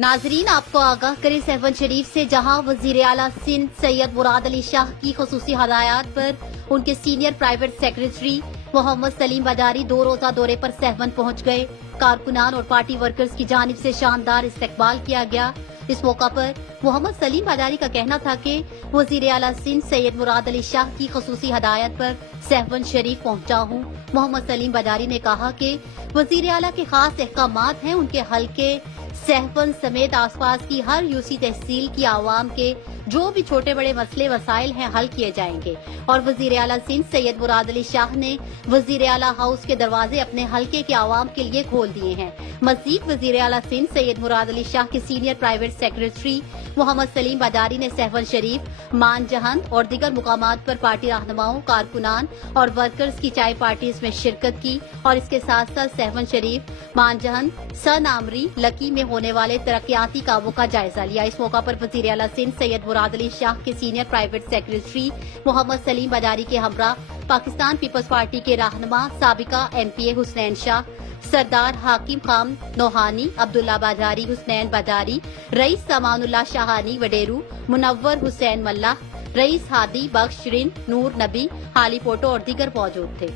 नाजरीन, आपको आगाह करें सहवन शरीफ से, जहां वजीर आला सिंध सैयद मुराद अली शाह की खसूसी हदायत पर उनके senior private secretary Mohammad Salim Bajari 2 रोजा दौरे पर सहवन पहुंच गए। कारकुनान और पार्टी वर्कर्स की जानिब से शानदार इस्तकबाल किया गया। इस मौका पर मोहम्मद सलीम बजारी का कहना था कि वजीर आला सिंध सैयद मुराद अली शाह की खसूसी हदायत पर सहवन शरीफ पहुंचा हूं। मोहम्मद सलीम बजारी ने कहा कि वजीर आला के खास अहकामात हैं, उनके हल्के सहवन समेत आसपास की हर यूसी तहसील की आवाम के जो भी छोटे बड़े मसले वसाइल हैं हल किए जाएंगे। और वजीर आला सिंध सैयद मुराद अली शाह ने वजीर आला हाउस के दरवाजे अपने हल्के के आवाम के लिए खोल दिए हैं। मजीद वजीर आला सिंध सैयद मुराद अली शाह के senior private secretary Mohammad Salim Bajari ने सहवन शरीफ, मान जहन और दीगर मुकामात पर पार्टी रहनुमाओं, कारकुनान और वर्कर्स की चाय पार्टीज में शिरकत की और इसके साथ साथ सहवन शरीफ, मान जहन, सन आमरी, लकी में होने वाले तरक्याती कामों का जायजा लिया। इस मौका पर वजीर आला सिंध सैयद मुराद अली शाह के senior private secretary Mohammad Salim Bajari के हमरा पाकिस्तान पीपल्स पार्टी के रहनुमा साबिका MPA हुसनैन शाह, सरदार हाकिम खान नौहानी, अब्दुल्ला बाजारी, हुसनैन बाजारी, रईस समानुल्लाह शाहानी वडेरू, मुनव्वर हुसैन मल्ला, रईस हादी बख्श रिंद, नूर नबी, हाली पोटो और दीगर मौजूद थे।